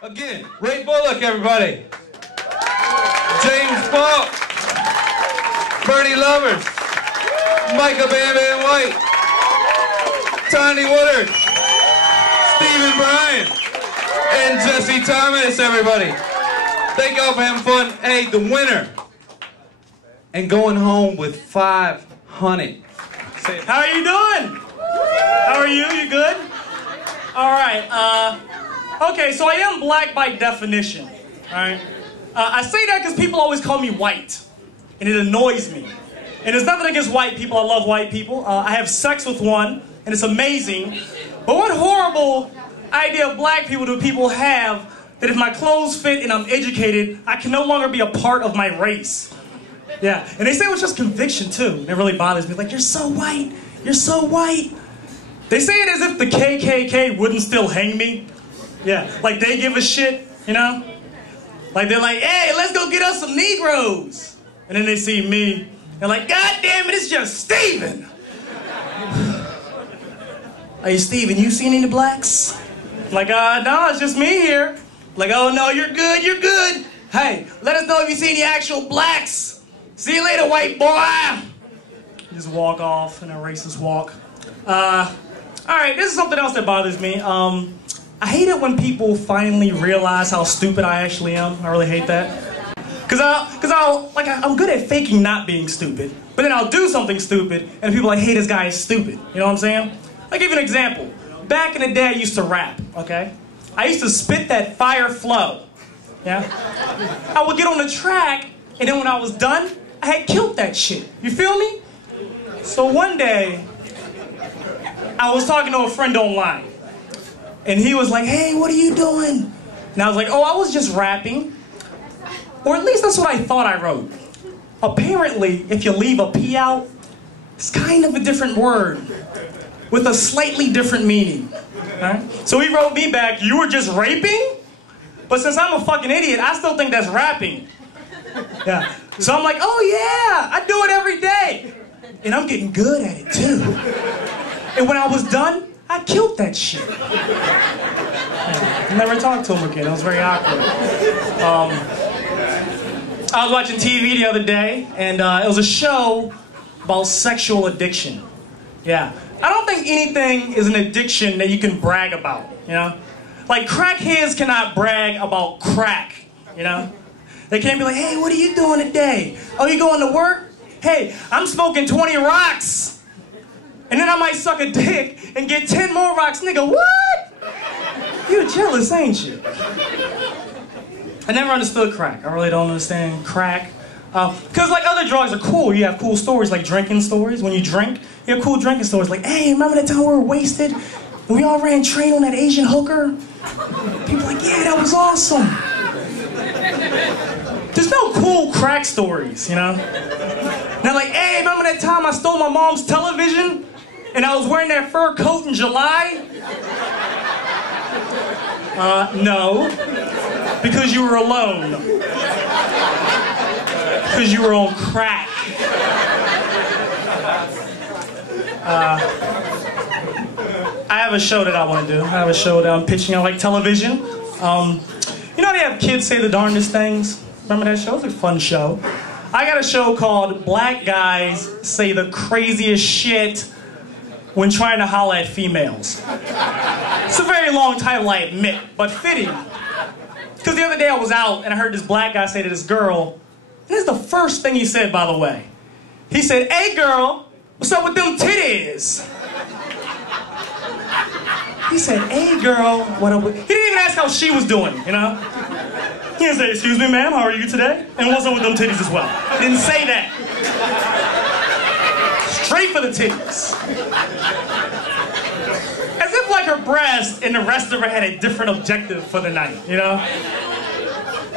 Again, Ray Bullock, everybody. James Falk. Bernie Lovers. Micah Bam Bam White. Tiny Woodard. Stephen Bryan. And Jesse Thomas, everybody. Thank y'all for having fun. Hey, the winner. And going home with 500. How are you doing? How are you? You good? All right. Okay, so I am black by definition, all right? I say that because people always call me white, and it annoys me. And there's nothing against white people. I love white people. I have sex with one, and it's amazing. But what horrible idea of black people do people have that if my clothes fit and I'm educated, I can no longer be a part of my race? Yeah, and they say it was just conviction, too. And it really bothers me. Like, you're so white. You're so white. They say it as if the KKK wouldn't still hang me. Yeah, like they give a shit, you know? Like they're like, hey, let's go get us some Negroes. And then they see me, and like, God damn it, it's just Steven. Hey, Steven, you seen any blacks? Like, no, it's just me here. Like, oh no, you're good, you're good. Hey, let us know if you see any actual blacks. See you later, white boy. Just walk off in a racist walk. All right, this is something else that bothers me. I hate it when people finally realize how stupid I actually am. I really hate that. I'm good at faking not being stupid, but then I'll do something stupid, and people are like, hey, this guy is stupid. You know what I'm saying? I'll give you an example. Back in the day, I used to rap, okay? I used to spit that fire flow, yeah? I would get on the track, and then when I was done, I had killed that shit. You feel me? So one day, I was talking to a friend online. And he was like, hey, what are you doing? And I was like, oh, I was just rapping. Or at least that's what I thought I wrote. Apparently, if you leave a P out, it's kind of a different word with a slightly different meaning. Right? So he wrote me back, you were just raping? But since I'm a fucking idiot, I still think that's rapping. Yeah. So I'm like, oh yeah, I do it every day. And I'm getting good at it too. And when I was done, I killed that shit. Yeah, never talked to him again. It was very awkward. I was watching TV the other day, and it was a show about sexual addiction. Yeah. I don't think anything is an addiction that you can brag about, you know? Like, crackheads cannot brag about crack, you know? They can't be like, hey, what are you doing today? Oh, you going to work? Hey, I'm smoking 20 rocks. And then I might suck a dick and get 10 more rocks. Nigga, what? You jealous, ain't you? I never understood crack. I really don't understand crack. Because like other drugs are cool. You have cool stories like drinking stories. When you drink, you have cool drinking stories. Like, hey, remember that time we were wasted? And we all ran train on that Asian hooker? People are like, yeah, that was awesome. There's no cool crack stories, you know? Now like, hey, remember that time I stole my mom's television? And I was wearing that fur coat in July? No. Because you were alone. Because you were on crack. I have a show that I want to do. I have a show that I'm pitching. I like television. You know they have kids say the darndest things? Remember that show? It's a fun show. I got a show called Black Guys Say the Craziest Shit When Trying to Holler at Females. It's a very long title, I admit, but fitting. Because the other day I was out and I heard this black guy say to this girl, and this is the first thing he said, by the way. He said, hey girl, what's up with them titties? He said, hey girl, what up with... He didn't even ask how she was doing, you know? He didn't say, excuse me ma'am, how are you today? And what's up with them titties as well? He didn't say that. Straight for the titties. As if like her breast and the rest of her had a different objective for the night, you know?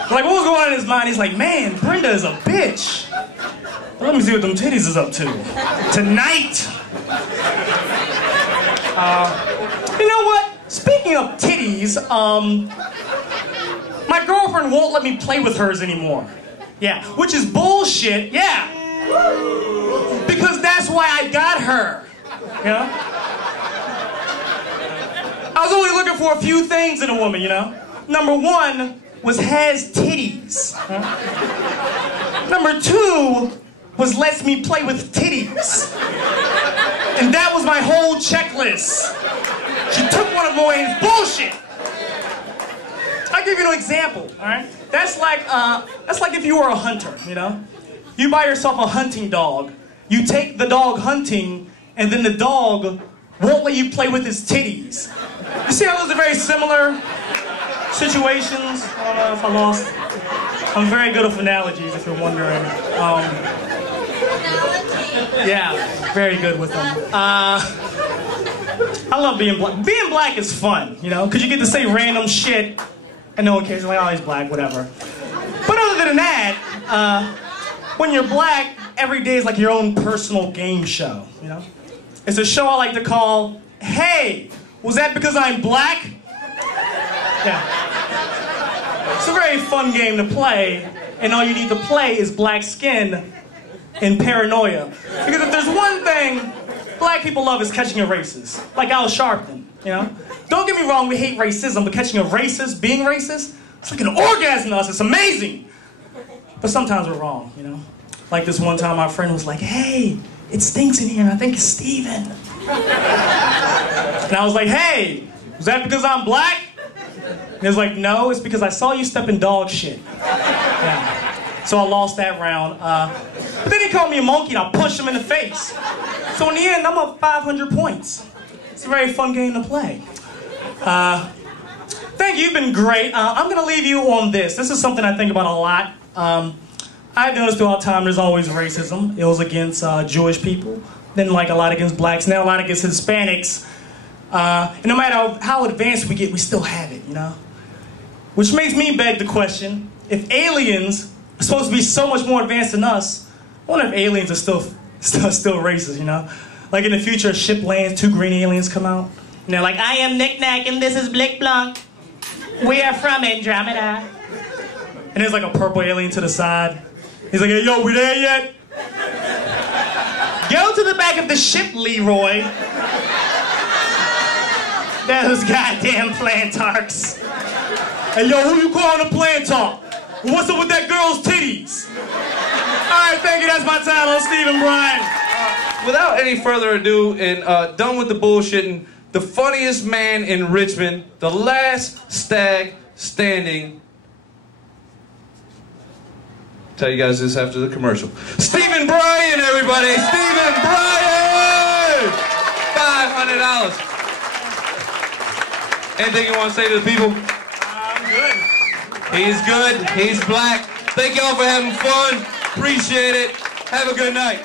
Like what was going on in his mind? He's like, man, Brenda is a bitch. Well, let me see what them titties is up to. Tonight. You know what? Speaking of titties, my girlfriend won't let me play with hers anymore. Yeah, which is bullshit, yeah. Because that's why I got her, you know? I was only looking for a few things in a woman, you know? Number 1 was has titties. Number 2 was lets me play with titties. And that was my whole checklist. She took one of them away and it's bullshit. I'll give you an example, all right? That's like if you were a hunter, you know? You buy yourself a hunting dog. You take the dog hunting, and then the dog won't let you play with his titties. You see how those are very similar situations? I don't know if I lost. I'm very good with analogies, if you're wondering. Yeah, very good with them. I love being black. Being black is fun, you know, because you get to say random shit, and no one cares, like, oh, he's black, whatever. But other than that, when you're black, every day is like your own personal game show, you know? It's a show I like to call, Hey, was that because I'm black? Yeah. It's a very fun game to play, and all you need to play is black skin and paranoia. Because if there's one thing black people love is catching a racist. Like Al Sharpton, you know? Don't get me wrong, we hate racism, but catching a racist, being racist, it's like an orgasm to us, it's amazing. But sometimes we're wrong, you know? Like this one time, my friend was like, hey, it stinks in here, and I think it's Steven. And I was like, hey, was that because I'm black? And he was like, no, it's because I saw you step in dog shit. Yeah. So I lost that round. But then he called me a monkey, and I punched him in the face. So in the end, I'm up 500 points. It's a very fun game to play. Thank you, you've been great. I'm gonna leave you on this. This is something I think about a lot. I've noticed throughout time there's always racism. It was against Jewish people, then like a lot against blacks, now a lot against Hispanics. And no matter how advanced we get, we still have it, you know? Which makes me beg the question, if aliens are supposed to be so much more advanced than us, I wonder if aliens are still racist, you know? Like in the future, a ship lands, 2 green aliens come out, and they're like, I am Knick Knack and this is Blick Blanc. We are from Andromeda. And there's like a purple alien to the side. He's like, hey, yo, we there yet? Go to the back of the ship, Leroy. Those goddamn plantarks. Hey, yo, who you calling a plantark? What's up with that girl's titties? All right, thank you, that's my time. I'm Stephen Bryan. Without any further ado, and done with the bullshitting, the funniest man in Richmond, the last stag standing. Tell you guys this after the commercial. Stephen Bryan, everybody! Stephen Bryan! $500. Anything you want to say to the people? I'm good. He's good. He's black. Thank y'all for having fun. Appreciate it. Have a good night.